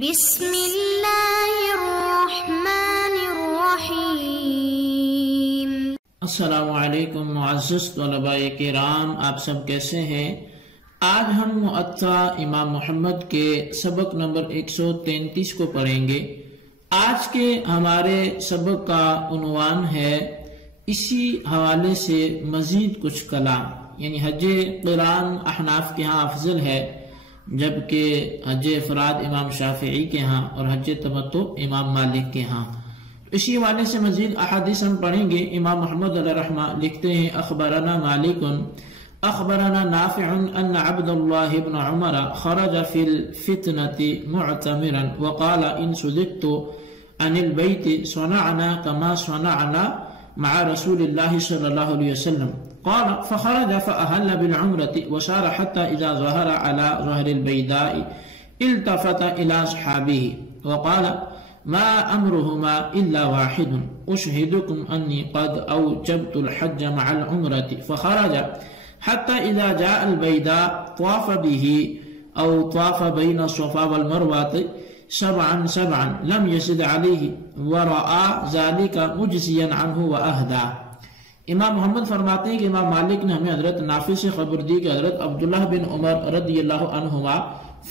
بسم اللہ الرحمن الرحیم۔ السلام علیکم معزز طلباء کرام، آپ سب کیسے ہیں؟ آج ہم مؤطا امام محمد کے سبق نمبر 133 کو پڑھیں گے۔ آج کے ہمارے سبق کا عنوان ہے اسی حوالے سے مزید کچھ کلام، یعنی حج قران احناف کے ہاں افضل ہے، جبکہ حج افراد امام شافعی کے ہاں اور حج تمتع امام مالک کے ہاں۔ اسی حوالے سے مزید احادیث ہم پڑھیں گے۔ امام محمد علیہ رحمہ لکھتے ہیں اخبرنا مالک اخبرنا نافع ان عبد الله بن عمر خرج في الفتنة معتمرا وقال ان صدقت عن البيت صنعنا كما صنعنا مع رسول الله صلى الله عليه وسلم، قال فخرج فأهل بالعمرة وسار حتى إذا ظهر على ظهر البيداء التفت إلى أصحابه وقال ما أمرهما إلا واحد أشهدكم أني قد أوجبت الحج مع العمرة، فخرج حتى إذا جاء البيداء طاف به أو طاف بين الصفا والمروة سبعا لم يزد عليه ورأى ذلك مجزيا عنه وأهدى۔ امام محمد فرماتے ہیں کہ امام مالک نے ہمیں حضرت نافع سے خبر دی کہ حضرت عبداللہ بن عمر رضی اللہ عنہما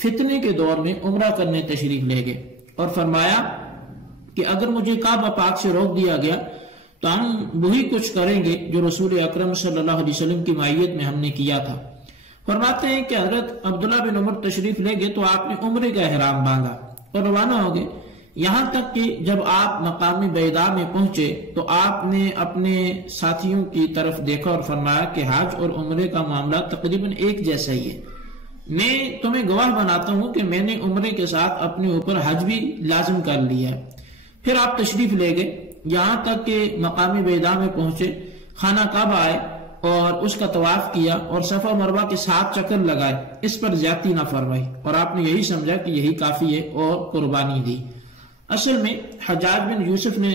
فتنے کے دور میں عمرہ کرنے تشریف لے گئے اور فرمایا کہ اگر مجھے کعبہ پاک سے روک دیا گیا تو ہم وہی کچھ کریں گے جو رسول اکرم صلی اللہ علیہ وسلم کی معیت میں ہم نے کیا تھا۔ فرماتے ہیں کہ حضرت عبداللہ بن عمر تشریف لے گئے تو آپ نے عمرے کا احرام باندھا اور روانہ ہو گئے، یہاں تک کہ جب آپ مقام بیدا میں پہنچے تو آپ نے اپنے ساتھیوں کی طرف دیکھا اور فرمایا کہ حج اور عمرے کا معاملہ تقریباً ایک جیسا ہی ہے، میں تمہیں گواہ بناتا ہوں کہ میں نے عمرے کے ساتھ اپنے اوپر حج بھی لازم کر لیا ہے۔ پھر آپ تشریف لے گئے یہاں تک کہ مقام بیدا میں پہنچے، خانہ کعبہ آئے اور اس کا طواف کیا اور صفا مروہ کے 7 چکر لگائے، اس پر زیادتی نہ فرمائی اور آپ نے یہی سمجھا کہ یہی کافی ہے اور قربانی دی۔ اصل میں حجاج بن یوسف نے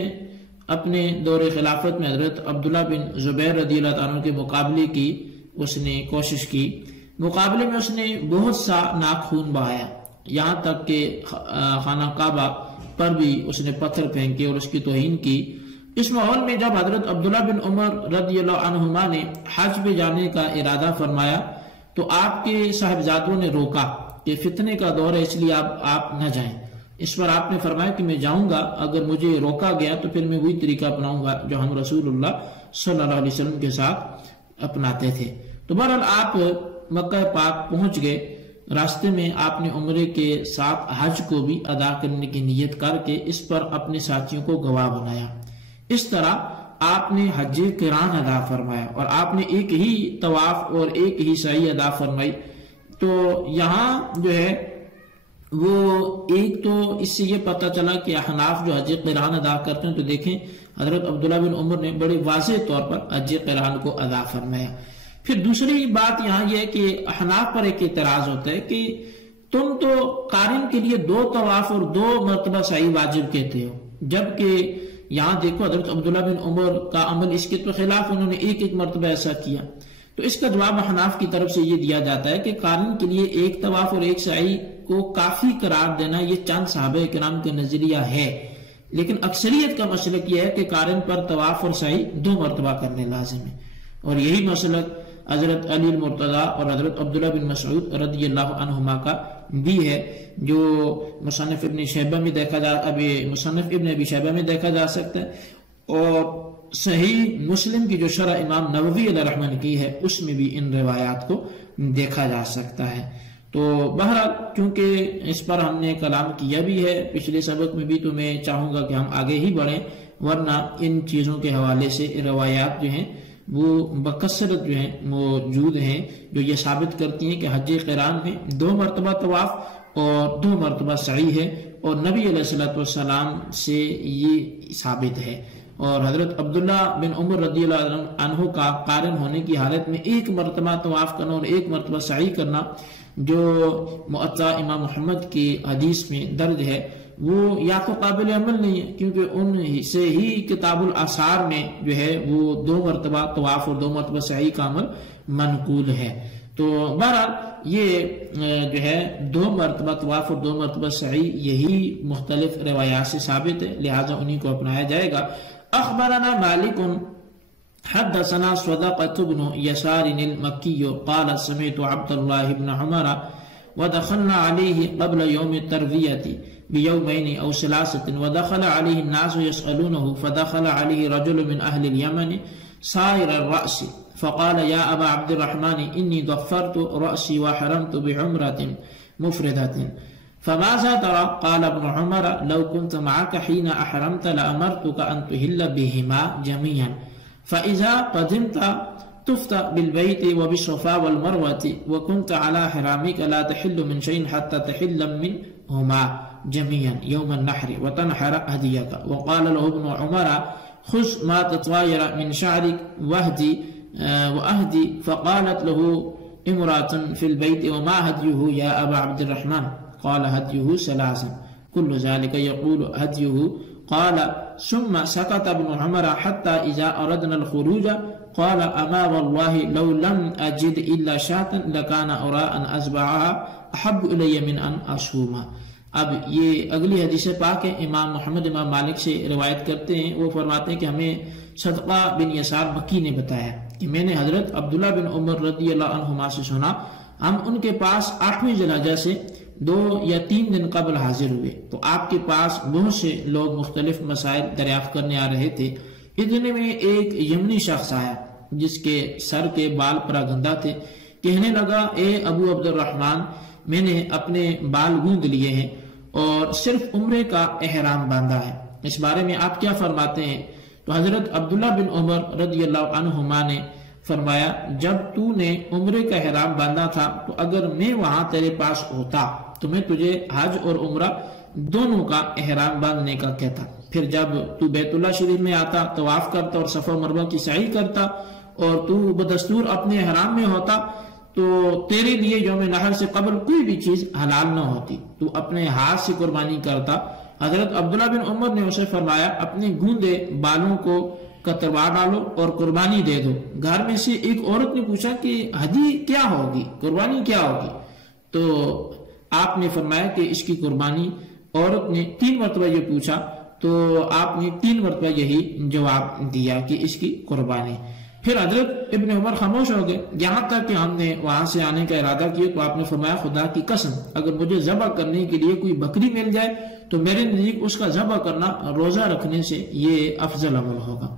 اپنے دور خلافت میں حضرت عبداللہ بن زبیر رضی اللہ عنہ کے مقابلے کی اس نے کوشش کی، مقابلے میں اس نے بہت سا ناخون بہایا، یہاں تک کہ خانہ کعبہ پر بھی اس نے پتھر پھینکے اور اس کی توہین کی۔ اس ماحول میں جب حضرت عبداللہ بن عمر رضی اللہ عنہما نے حج پہ جانے کا ارادہ فرمایا تو آپ کے صاحبزادوں نے روکا کہ فتنے کا دور ہے، اس لیے آپ نہ جائیں۔ اس پر آپ نے فرمایا کہ میں جاؤں گا، اگر مجھے روکا گیا تو پھر میں وہی طریقہ اپناؤں گا جو ہم رسول اللہ صلی اللہ علیہ وسلم کے ساتھ اپناتے تھے۔ تو بہرحال آپ مکہ پاک پہنچ گئے، راستے میں آپ نے عمرے کے ساتھ حج کو بھی ادا کرنے کی نیت کر کے اس پر اپنے ساتھیوں کو گواہ بنایا۔ اس طرح آپ نے حج قران ادا فرمایا اور آپ نے ایک ہی طواف اور ایک ہی سعی ادا فرمائی۔ تو یہاں جو ہے وہ ایک تو اس سے یہ پتہ چلا کہ احناف جو حج قران ادا کرتے ہیں، تو دیکھیں حضرت عبداللہ بن عمر نے بڑے واضح طور پر حج قران کو ادا فرمایا۔ پھر دوسری بات یہاں یہ ہے کہ احناف پر ایک اعتراض ہوتا ہے کہ تم تو قارن کے لیے 2 طواف اور 2 مرتبہ سعی واجب کہتے ہو، جبکہ یہاں دیکھو حضرت عبداللہ بن عمر کا عمل اس کے خلاف، انہوں نے ایک مرتبہ ایسا کیا۔ تو اس کا جواب احناف کی طرف سے یہ دیا جاتا ہے کہ قارن کے لیے 1 طواف اور 1 سعی کو کافی قرار دینا یہ چند صحابہ کرام کا نظریہ ہے، لیکن اکثریت کا مسلک یہ ہے کہ قارن پر طواف اور سعی 2 مرتبہ کرنے لازم ہے، اور یہی مسلک حضرت علی المرتضی اور حضرت عبداللہ بن مسعود رضی اللہ عنہما کا بھی ہے، جو مصنف ابن ابی شیبہ میں دیکھا جا سکتا ہے، اور صحیح مسلم کی جو شرح امام نووی علیہ رحمہ نے کی ہے اس میں بھی ان روایات کو دیکھا جا سکتا ہے۔ تو بہرحال چونکہ اس پر ہم نے کلام کیا بھی ہے پچھلے سبق میں بھی، تو میں چاہوں گا کہ ہم آگے ہی بڑھیں، ورنہ ان چیزوں کے حوالے سے روایات جو ہیں وہ بکثرت جو ہیں موجود ہیں جو یہ ثابت کرتی ہیں کہ حج قران میں 2 مرتبہ طواف اور 2 مرتبہ سعی ہے، اور نبی علیہ السلام سے یہ ثابت ہے۔ اور حضرت عبداللہ بن عمر رضی اللہ عنہ کا قارن ہونے کی حالت میں 1 مرتبہ طواف کرنا اور 1 مرتبہ سعی کرنا جو مؤطا امام محمد کی حدیث میں درج ہے وہ یا تو قابل عمل نہیں ہے، کیونکہ ان سے ہی کتاب الاثار میں جو ہے وہ 2 مرتبہ طواف اور 2 مرتبہ سعی کا عمل منقول ہے۔ تو بہرحال یہ جو ہے 2 مرتبہ طواف اور 2 مرتبہ سعی یہی مختلف روایات سے ثابت ہے، لہٰذا انہی کو اپنایا جائے گا۔ اخبرنا مالک حدثنا صدقة بن يسار المكي قال سمعت عبد الله بن عمر ودخلنا عليه قبل يوم التروية بيومين أو 3 ودخل عليه الناس يسألونه فدخل عليه رجل من أهل اليمن صائر الرأس فقال يا أبا عبد الرحمن إني ضفرت رأسي وحرمت بعمرة مفردة فماذا ترى؟ قال ابن عمر لو كنت معك حين أحرمت لأمرتك أن تهل بهما جميعا فإذا قدمت طفت بالبيت وبالصفا والمروة وكنت على حرامك لا تحل من شيء حتى تحل منهما جميعا يوم النحر وتنحر هديك. وقال له ابن عمر خذ ما تطاير من شعرك وأهدي. فقالت له امرأة في البيت وما هديه يا أبا عبد الرحمن؟ قال هديه 3 كل ذلك يقول هديه. قال ثم سكت ابن عمر حتى إذا أردنا الخروج قال أما والله لو لم أجد إلا شاة لكان أرى أن أذبحها أحب إلي من أن أصومها. اب یہ اگلی حدیث پاک ہے، امام محمد امام مالک سے روایت کرتے ہیں، وہ فرماتے ہیں کہ ہمیں صدقہ بن یسار مکی نے بتایا کہ میں نے حضرت عبداللہ بن عمر رضی اللہ عنہما سے سنا، ہم ان کے پاس 8ویں ذی الحجہ سے 2 یا 3 دن قبل حاضر ہوئے تو آپ کے پاس بہت سے لوگ مختلف مسائل دریافت کرنے آ رہے تھے۔ اتنے میں ایک یمنی شخص آیا جس کے سر کے بال پراگندہ تھے، کہنے لگا اے ابو عبد الرحمن میں نے اپنے بال گونگ لیے ہیں اور صرف عمرے کا احرام باندھا ہے، اس بارے میں آپ کیا فرماتے ہیں؟ تو حضرت عبداللہ بن عمر رضی اللہ عنہما نے فرمایا جب تو نے عمرے کا احرام باندھا تھا تو اگر میں وہاں تیرے پاس ہوتا تو میں تجھے حج اور عمرہ دونوں کا احرام باندھنے کا کہتا، پھر جب تو بیت اللہ شریف میں آتا طواف کرتا اور صفا مروہ کی سعی کرتا اور تو بدستور اپنے احرام میں ہوتا تو تیرے لیے یوم نحر سے قبل کوئی بھی چیز حلال نہ ہوتی، تو اپنے ہاتھ سے قربانی کرتا۔ حضرت عبداللہ بن عمر نے اسے فرمایا اپنے گوندے بالوں کو کتروا ڈالو اور قربانی دے دو۔ گھر میں سے ایک عورت نے پوچھا کہ ہدی کیا ہوگی، قربانی کیا ہوگی؟ تو آپ نے فرمایا کہ اس کی قربانی، عورت نے 3 مرتبہ یہ پوچھا تو آپ نے 3 مرتبہ یہی جواب دیا کہ اس کی قربانی۔ پھر حضرت ابن عمر خاموش ہو گئے، یہاں تک کہ ہم نے وہاں سے آنے کا ارادہ کیا تو آپ نے فرمایا خدا کی قسم اگر مجھے ذبح کرنے کے لیے کوئی بکری مل جائے تو میرے نزدیک اس کا ذبح کرنا روزہ رکھنے سے یہ افضل عمل ہوگا۔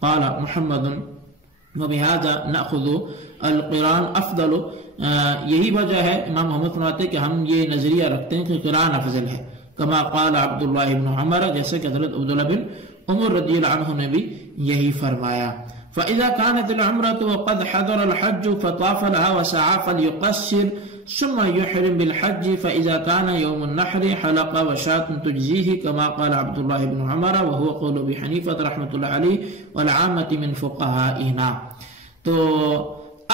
قال محمد وبهذا ناخذ القران افضل، یہی وجہ ہے امام محمد فرماتے کہ ہم یہ نظریہ رکھتے ہیں کہ قران افضل ہے، کما قال عبداللہ بن عمر، جیسے کہ حضرت عبداللہ بن عمر رضی اللہ عنہ نے بھی یہی فرمایا۔ فإذا كانت العمرة وقد حضر الحج فطاف لها وسعى فليقصر ثم يحرم بالحج، فإذا كان يوم النحر حلق وشاة تجزيه كما قال عبد الله بن عمر وهو قول أبي حنيفة رحمة الله عليه والعامة من فقهائنا۔ تو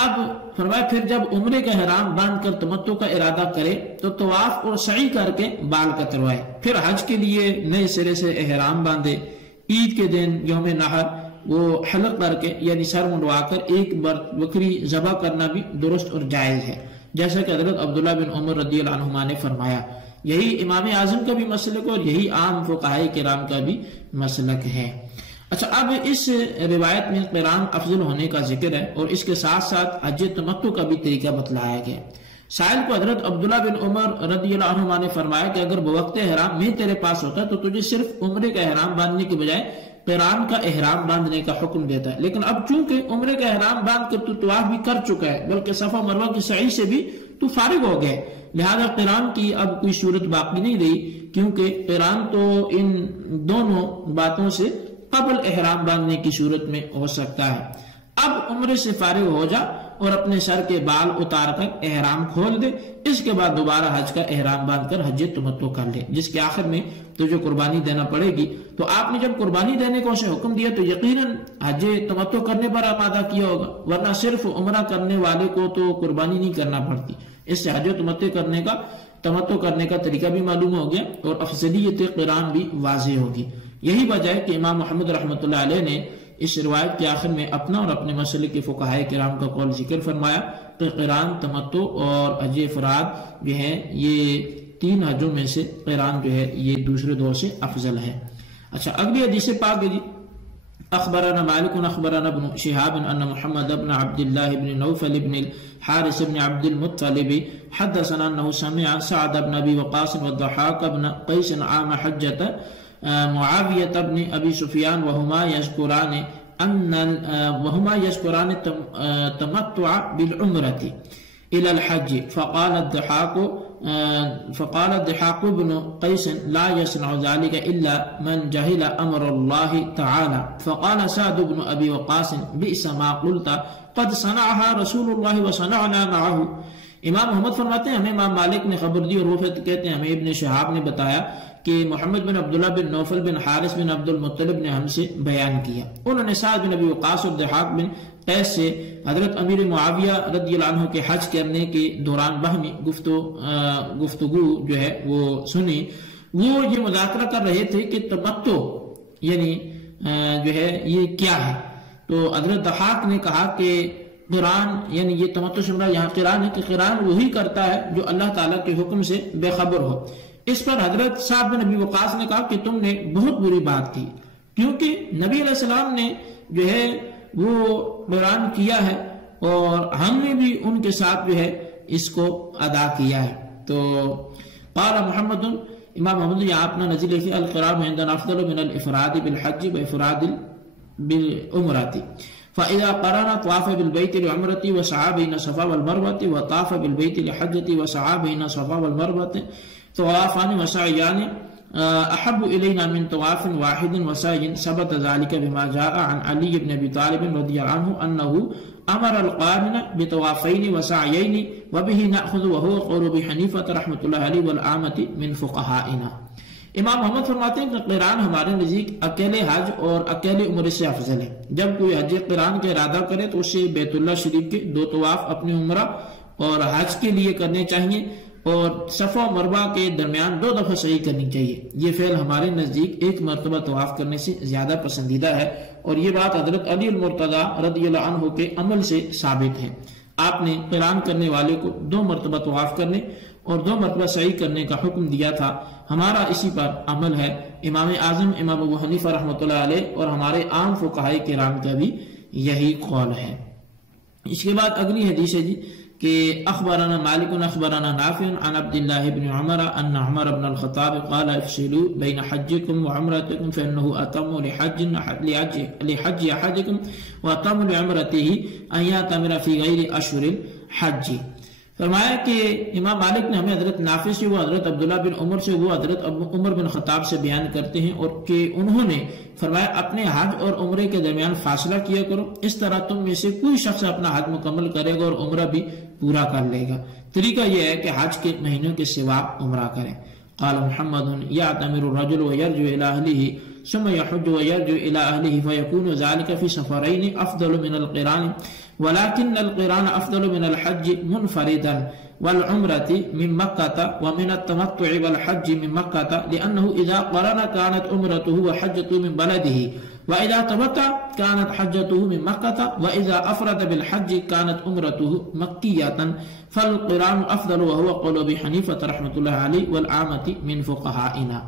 اب فرمایا پھر جب عمرے کا احرام باندھ کر تمتع کا ارادہ کرے تو طواف اور سعی کر کے بال کتروائے، پھر حج کے لیے نئے سرے سے احرام باندھے، عید کے دن یوم نحر وہ حلق کر کے یعنی سر منڈوا کر ایک بکری ذبح کرنا بھی درست اور جائز ہے، جیسا کہ حضرت عبداللہ بن عمر رضی اللہ عنہما نے فرمایا۔ یہی امام اعظم کا بھی مسلک اور یہی عام فقہائے کرام کا بھی مسلک ہے۔ اچھا، اب اس روایت میں قران افضل ہونے کا ذکر ہے اور اس کے ساتھ ساتھ حج تمتع کا بھی طریقہ بتلایا گیا۔ سائل کو حضرت عبداللہ بن عمر رضی اللہ عنہما نے فرمایا کہ اگر بوقت احرام میں تیرے پاس ہوتا تو تجھے صرف عمرے کا احرام باندھنے کے بجائے قران کا احرام باندھنے کا حکم دیتا ہے، لیکن اب چونکہ عمرے کا احرام باندھ کر تو طواف بھی کر چکا ہے بلکہ صفا مروہ کی سعی سے بھی تو فارغ ہو گئے، لہذا قران کی اب کوئی صورت باقی نہیں رہی، کیونکہ قران تو ان دونوں باتوں سے قبل احرام باندھنے کی صورت میں ہو سکتا ہے۔ اب عمرے سے فارغ ہو جا اور اپنے سر کے بال اتار کر احرام کھول دے، اس کے بعد دوبارہ حج کا احرام باندھ کر حج تمتع کر لے، جس کے آخر میں تجھے قربانی دینا پڑے گی۔ تو آپ نے جب قربانی دینے کو اسے حکم دیا تو یقیناً حج تمتع کرنے پر آمادہ کیا ہوگا، ورنہ صرف عمرہ کرنے والے کو تو قربانی نہیں کرنا پڑتی۔ اس سے حج تمتع کرنے کا طریقہ بھی معلوم ہو گیا اور افضلیت قران بھی واضح ہوگی۔ یہی وجہ ہے کہ امام محمد رحمۃ اللہ علیہ نے اس روایت کے آخر میں اپنا اور اپنے مسئلے کے فقہائے کرام کا قول ذکر فرمایا کہ قران، تمتع اور حج افراد جو ہے یہ 3 حجوں میں سے قران جو ہے یہ دوسرے دور سے افضل ہے۔ اچھا، اگلی حدیث پاک ہے جی، اخبرنا مالک اخبرنا ابن شهاب ان محمد بن عبد الله بن نوفل بن الحارث بن عبد المطلب حدثنا انه سمع سعد بن ابي وقاص والضحاك بن قيس عام حجة معاوية بن ابي سفيان وهما يذكران التمتع بالعمرة الى الحج، فقال الضحاك بن قيس لا يصنع ذلك إلا من جهل أمر الله تعالى، فقال سعد بن أبي وقاص بئس ما قلت قد صنعها رسول الله وصنعنا معه۔ امام محمد فرماتے ہیں ہمیں امام مالک نے خبر دی، اور وہ کہتے ہیں ہمیں ابن شہاب نے بتایا کہ محمد بن عبداللہ بن نوفل بن حارث بن عبد المطلب نے ہم سے بیان کیا، انہوں نے سعد بن ابی وقاص اور ضحاک بن قیس سے حضرت امیر معاویہ رضی اللہ عنہ کے حج کرنے کے دوران باہمی گفتگو جو ہے وہ سنی۔ وہ یہ مذاکرہ کر رہے تھے کہ تمتع یعنی جو ہے یہ کیا ہے، تو حضرت ضحاک نے کہا کہ قران یعنی یہ تمتع سے مراد یہاں قران ہے کہ قران وہی کرتا ہے جو اللہ تعالیٰ کے حکم سے بے خبر ہو۔ اس پر حضرت سعد بن ابی وقاص نے کہا کہ تم نے بہت بری بات کی، کیونکہ نبی علیہ السلام نے جو ہے وہ قرآن کیا ہے اور ہم نے بھی ان کے ساتھ جو ہے اس کو ادا کیا ہے۔ تو قال محمد، امام محمد یہ آپ نے نزل فی القرآن عندنا افضل من الافراد بالحج وافراد بالعمرات، فاذا قرن طواف بالبيت لعمرة وسعى بين الصفا والمروة وطاف بالبيت لحجة وسعى بين الصفا والمروة طوافان وسعيان احب الینا من طواف واحد وسعی، ثبت ذلك بما جاء عن علی بن ابی طالب رضی اللہ عنہ انه امر القارن بطوافین وسعیین وبه ناخذ وهو قول ابی حنیفہ رحمۃ اللہ علیہ والعامة من فقہائنا۔ امام محمد فرماتے ہیں کہ قران ہمارے نزدیک اکیلے حج اور اکیلے عمرے سے افضل ہے۔ جب کوئی حج قران کا ارادہ کرے تو اسے بیت اللہ شریف کے 2 طواف اپنی عمرہ اور حج کے لیے کرنے چاہیے، اور صفا و مروہ کے درمیان 2 دفعہ سعی کرنی چاہیے۔ یہ فعل ہمارے نزدیک 1 مرتبہ طواف کرنے سے زیادہ پسندیدہ ہے، اور یہ بات حضرت علی المرتضی رضی اللہ عنہ کے عمل سے ثابت ہے۔ آپ نے قران کرنے والے کو 2 مرتبہ طواف کرنے اور 2 مرتبہ سعی کرنے کا حکم دیا تھا۔ ہمارا اسی پر عمل ہے۔ امام اعظم امام ابو حنیفہ رحمۃ اللہ علیہ اور ہمارے عام فقہائے کرام کا بھی یہی قول ہے۔ اس کے بعد اگلی حدیث ہے جی کہ اخبرنا مالک اخبرنا نافع عن عبد الله بن عمر ان عمر بن الخطاب قال افصلوا بين حجكم وعمرتكم فانه اتم لحج احدكم واتم لعمرته ان يعتمر في غير اشهر الحج۔ فرمایا کہ امام مالک نے ہمیں حضرت نافع سے، وہ حضرت عبداللہ بن عمر سے، وہ حضرت عمر بن خطاب سے بیان کرتے ہیں، اور کہ انہوں نے فرمایا اپنے حج اور عمرے کے درمیان فاصلہ کیا کرو، اس طرح تم میں سے کوئی شخص اپنا حج مکمل کرے گا اور عمرہ بھی پورا کر لے گا۔ طریقہ یہ ہے کہ حج کے مہینوں کے سوا عمرہ کریں۔ قال محمد يعتمر الرجل ويرجع الى اهله ثم يحج ويرجع الى اهله فيكون ذلك في سفرين افضل من القران، ولكن القران افضل من الحج منفردا والعمرة من مكة ومن التمتع والحج من مكة، لأنه إذا قرن كانت عمرته وحجته من بلده، وإذا تمتع كانت حجته من مكة، وإذا أفرد بالحج كانت عمرته مكية، فالقران أفضل وهو قول أبي حنيفة رحمة الله عليه والعامة من فقهائنا۔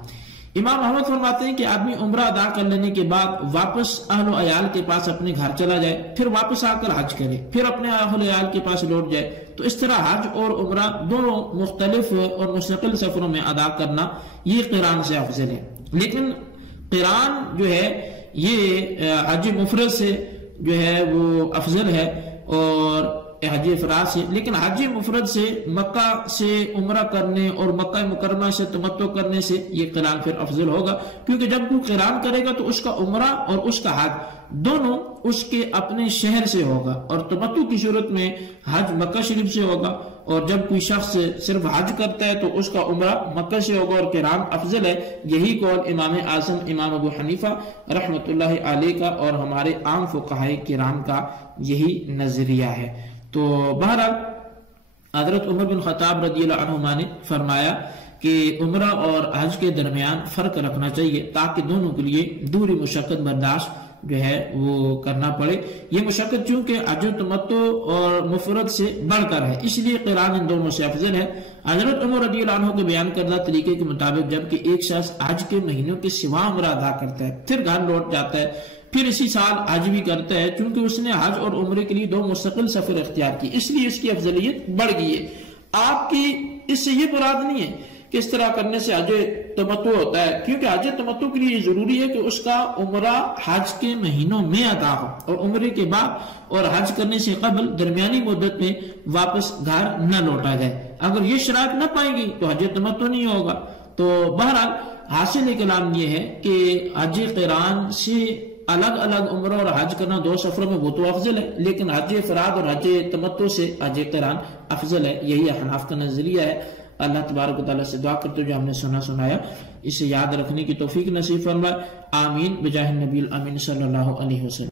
امام محمد فرماتے ہیں کہ آدمی عمرہ ادا کر لینے کے بعد واپس اہل و عیال کے پاس اپنے گھر چلا جائے، پھر واپس آ کر حج کرے، پھر اپنے اہل و عیال کے پاس لوٹ جائے، تو اس طرح حج اور عمرہ دونوں مختلف اور مستقل سفروں میں ادا کرنا یہ قران سے افضل ہے۔ لیکن قران جو ہے یہ حج مفرد سے جو ہے وہ افضل ہے اور حج افراد سے، لیکن حج مفرد سے مکہ سے عمرہ کرنے اور مکہ مکرمہ سے تمتع کرنے سے یہ قران پھر افضل ہوگا، کیونکہ جب کوئی قران کرے گا تو اس کا عمرہ اور اس کا حج دونوں اس کے اپنے شہر سے ہوگا، اور تمتع کی صورت میں حج مکہ شریف سے ہوگا، اور جب کوئی شخص صرف حج کرتا ہے تو اس کا عمرہ مکہ سے ہوگا اور قران افضل ہے۔ یہی قول امام اعظم امام ابو حنیفہ رحمۃ اللہ علیہ کا اور ہمارے عام فقہائے کرام کا یہی نظریہ ہے۔ تو بہرحال حضرت عمر بن خطاب رضی اللہ عنہ نے فرمایا کہ عمرہ اور حج کے درمیان فرق رکھنا چاہیے تاکہ دونوں کے لیے دوری مشقت برداشت جو ہے وہ کرنا پڑے. یہ مشقت چونکہ حج و تمتع اور مفرد سے بڑھ کر ہے، اس لیے قران ان دونوں سے افضل ہے. حضرت عمر رضی اللہ عنہ کے بیان کردہ طریقے کے مطابق جبکہ ایک شخص حج کے مہینوں کے سوا عمرہ ادا کرتا ہے، پھر گھر لوٹ جاتا ہے، پھر اسی سال حج بھی کرتا ہے، چونکہ اس نے حج اور عمرے کے لیے 2 مستقل سفر اختیار کی، اس لیے اس کی افضلیت بڑھ گئی ہے. آپ کی اس سے یہ مراد نہیں ہے کہ اس طرح کرنے سے حج تمتع ہوتا ہے، کیونکہ حج تمتع کے لیے ضروری ہے کہ اس کا عمرہ حج کے مہینوں میں ادا ہو اور عمرے کے بعد اور حج کرنے سے قبل درمیانی مدت میں واپس گھر نہ لوٹا جائے. اگر یہ شرائط نہ پائیں گی تو حج تمتع نہیں ہوگا. تو بہرحال حاصل کلام یہ ہے کہ حج قران سے الگ الگ عمرہ اور حج کرنا 2 سفروں میں وہ تو افضل ہے، لیکن حج افراد اور حج تمتع سے حج قران افضل ہے. یہی احناف کا نظریہ ہے. اللہ تبارک و تعالیٰ سے دعا کرتے جو ہم نے سنایا اسے یاد رکھنے کی توفیق نصیب فرمائے. آمین بجاہ النبی الامین صلی اللہ علیہ وسلم.